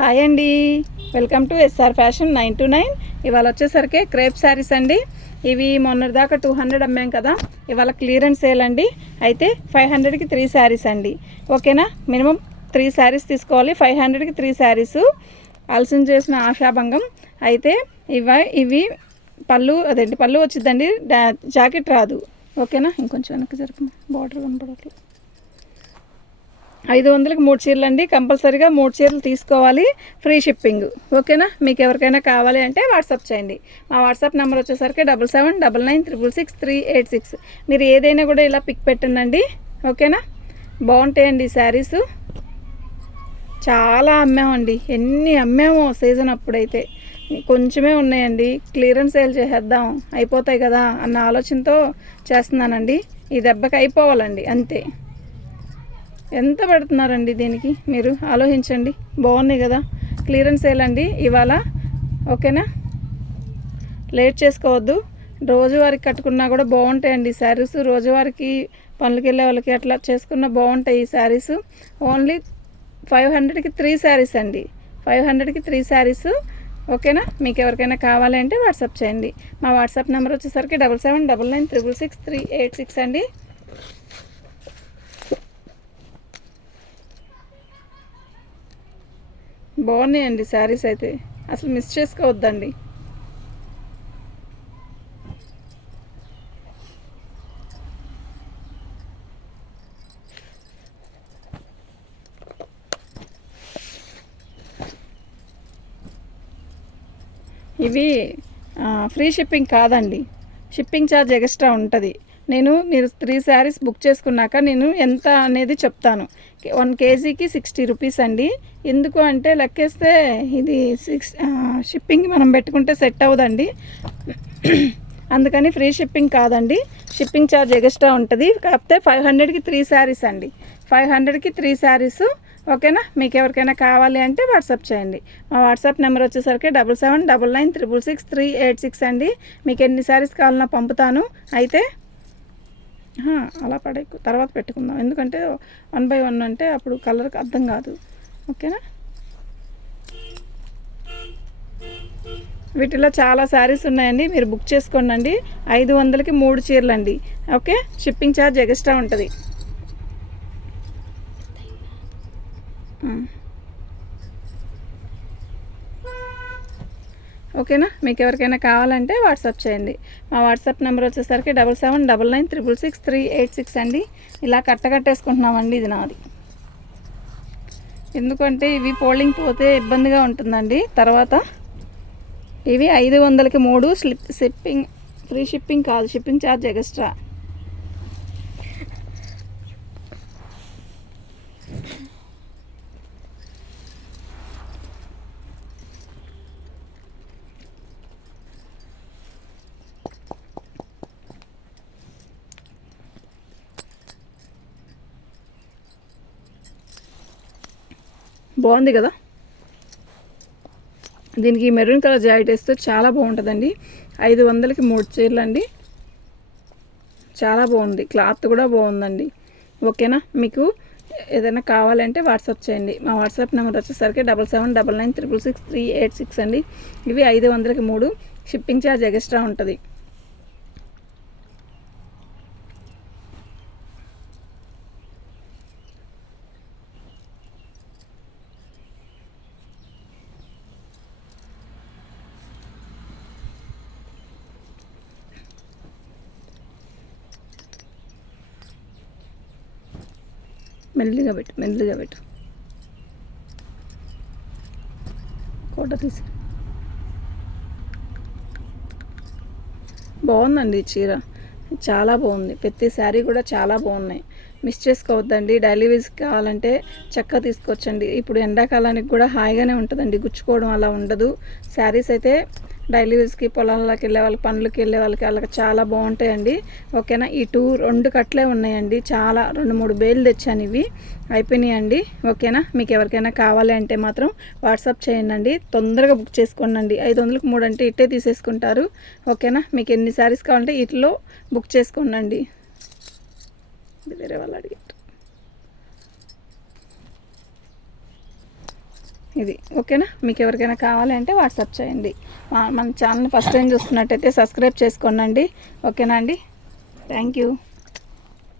Hi అండి, welcome to SR fashion 929. ఇవాళ వచ్చేసరికి క్రేప్ శారీస్ అండి. ఇవి మొన్నటిదాకా 200 అమ్మాం కదా, ఇవాళ క్లియరెన్స్ సేల్ అండి. అయితే 500కి 3 శారీస్ అండి. ఓకేనా, మినిమం 3 శారీస్ తీసుకోవాలి. 500కి 3 శారీస్. ఆలస్యం చేసిన ఆశాభంగం. అయితే ఇవి పళ్ళు పళ్ళు వచ్చిందండి, జాకెట్ రాదు. ఓకేనా, ఇంకొంచెం వెనక్కి జరుపు, బార్డర్ కనపడట్లేదు. 500కి 3 చీరలు అండి. కంపల్సరీగా 3 చీరలు తీసుకోవాలి, ఫ్రీ షిప్పింగ్. ఓకేనా, మీకు ఎవరికైనా కావాలి అంటే వాట్సాప్ చేయండి. మా వాట్సాప్ నెంబర్ వచ్చేసరికి 7799966386. మీరు ఏదైనా కూడా ఇలా పిక్ పెట్టండి. ఓకేనా, బాగుంటాయండి శారీస్. చాలా అమ్మామండి, ఎన్ని అమ్మామో సీజన్ అప్పుడైతే. కొంచెమే ఉన్నాయండి, క్లియరెన్స్ సేల్ చేసేద్దాం, అయిపోతాయి కదా అన్న ఆలోచనతో చేస్తున్నానండి. ఈ దెబ్బకి అయిపోవాలండి అంతే. ఎంత పెడుతున్నారండి దీనికి, మీరు ఆలోచించండి. బాగున్నాయి కదా, క్లియరెన్స్ సేల్ అండి ఇవాళ. ఓకేనా, లేట్ చేసుకోవద్దు. రోజువారికి కట్టుకున్నా కూడా బాగుంటాయండి శారీస్. రోజువారికి పనులకి వెళ్ళే వాళ్ళకి అట్లా చేసుకున్నా బాగుంటాయి ఈ శారీస్. ఓన్లీ 500కి 3 శారీస్ అండి. 500కి 3 శారీస్. ఓకేనా, మీకు ఎవరికైనా కావాలి అంటే వాట్సాప్ చేయండి. మా వాట్సాప్ నెంబర్ వచ్చేసరికి 7799966386 అండి. బాగున్నాయండి శారీస్ అయితే, అసలు మిస్ చేసుకోవద్దండి. ఇవి ఫ్రీ షిప్పింగ్ కాదండి, షిప్పింగ్ ఛార్జ్ ఎక్స్ట్రా ఉంటుంది. మీరు 3 శారీస్ బుక్ చేసుకున్నాక నేను ఎంత అనేది చెప్తాను. 1 కేజీకి 60 రూపీస్ అండి. ఎందుకు అంటే లెక్కేస్తే ఇది షిప్పింగ్ మనం పెట్టుకుంటే సెట్ అవ్వదండి. అందుకని ఫ్రీ షిప్పింగ్ కాదండి, షిప్పింగ్ ఛార్జ్ ఎక్స్ట్రా ఉంటుంది. కాకపోతే 500కి 3 శారీస్ అండి. 500కి 3 శారీస్. ఓకేనా, మీకు ఎవరికైనా కావాలి అంటే వాట్సాప్ చేయండి. మా వాట్సాప్ నెంబర్ వచ్చేసరికి 7799966386 అండి. మీకు ఎన్ని శారీస్ కావాలన్నా పంపుతాను. అయితే అలా పడేకు, తర్వాత పెట్టుకుందాం. ఎందుకంటే 1 by 1 అంటే అప్పుడు కలర్కి అర్థం కాదు. ఓకేనా, వీటిలో చాలా శారీస్ ఉన్నాయండి, మీరు బుక్ చేసుకోండి. 500కి 3 చీరలు అండి. ఓకే, షిప్పింగ్ ఛార్జ్ ఎక్స్ట్రా ఉంటుంది. ఓకేనా, మీకు ఎవరికైనా కావాలంటే వాట్సాప్ చేయండి. మా వాట్సాప్ నెంబర్ వచ్చేసరికి 7799966386 అండి. ఇలా కట్టేసుకుంటున్నామండి. ఇది నాది, ఎందుకంటే ఇవి ఫోల్డింగ్ పోతే ఇబ్బందిగా ఉంటుందండి తర్వాత. ఇవి 500కి 3 షిప్పింగ్, ఫ్రీ షిప్పింగ్ కాదు, షిప్పింగ్ ఛార్జ్ ఎక్స్ట్రా. బాగుంది కదా, దీనికి మెరూన్ కలర్ జాకెట్ వేస్తే చాలా బాగుంటుందండి. 500కి 3 చీరలు అండి. చాలా బాగుంది, క్లాత్ కూడా బాగుందండి. ఓకేనా, మీకు ఏదైనా కావాలంటే వాట్సాప్ చేయండి. మా వాట్సాప్ నెంబర్ వచ్చేసరికి 7799966386 అండి. ఇవి 500కి 3, షిప్పింగ్ ఛార్జ్ ఎక్స్ట్రా ఉంటుంది. మెల్లిగా పెట్టు కోట తీసి. బాగుందండి చీర, చాలా బాగుంది. ప్రతి శారీ కూడా చాలా బాగున్నాయి, మిస్ చేసుకోవద్దండి. డైలీ వేస్కి కావాలంటే చక్కగా తీసుకొచ్చండి. ఇప్పుడు ఎండాకాలానికి కూడా హాయిగానే ఉంటుందండి, గుచ్చుకోవడం అలా ఉండదు. శారీస్ అయితే డైలీ యూస్కి, పొలాల్లోకి వెళ్ళే వాళ్ళకి, పనులకి వెళ్ళే వాళ్ళకి వాళ్ళకి చాలా బాగుంటాయండి. ఓకేనా, ఈ 2 కట్లే ఉన్నాయండి. చాలా 2-3 బేలు తెచ్చాను, ఇవి అయిపోయినాయండి. ఓకేనా, మీకు ఎవరికైనా కావాలి అంటే మాత్రం వాట్సాప్ చేయండి, తొందరగా బుక్ చేసుకోండి. 500కి 3 అంటే ఇట్టే తీసేసుకుంటారు. ఓకేనా, మీకు ఎన్ని శారీస్ కావాలంటే వీటిలో బుక్ చేసుకోండి. వేరే వాళ్ళు అడిగారు. ఇది ఓకేనా. మీకు ఎవరికైనా కావాలంటే వాట్సాప్ చేయండి. మన ఛానల్ని ఫస్ట్ టైం చూస్తున్నట్టయితే సబ్స్క్రైబ్ చేసుకోండి. ఓకేనా అండి. Thank you.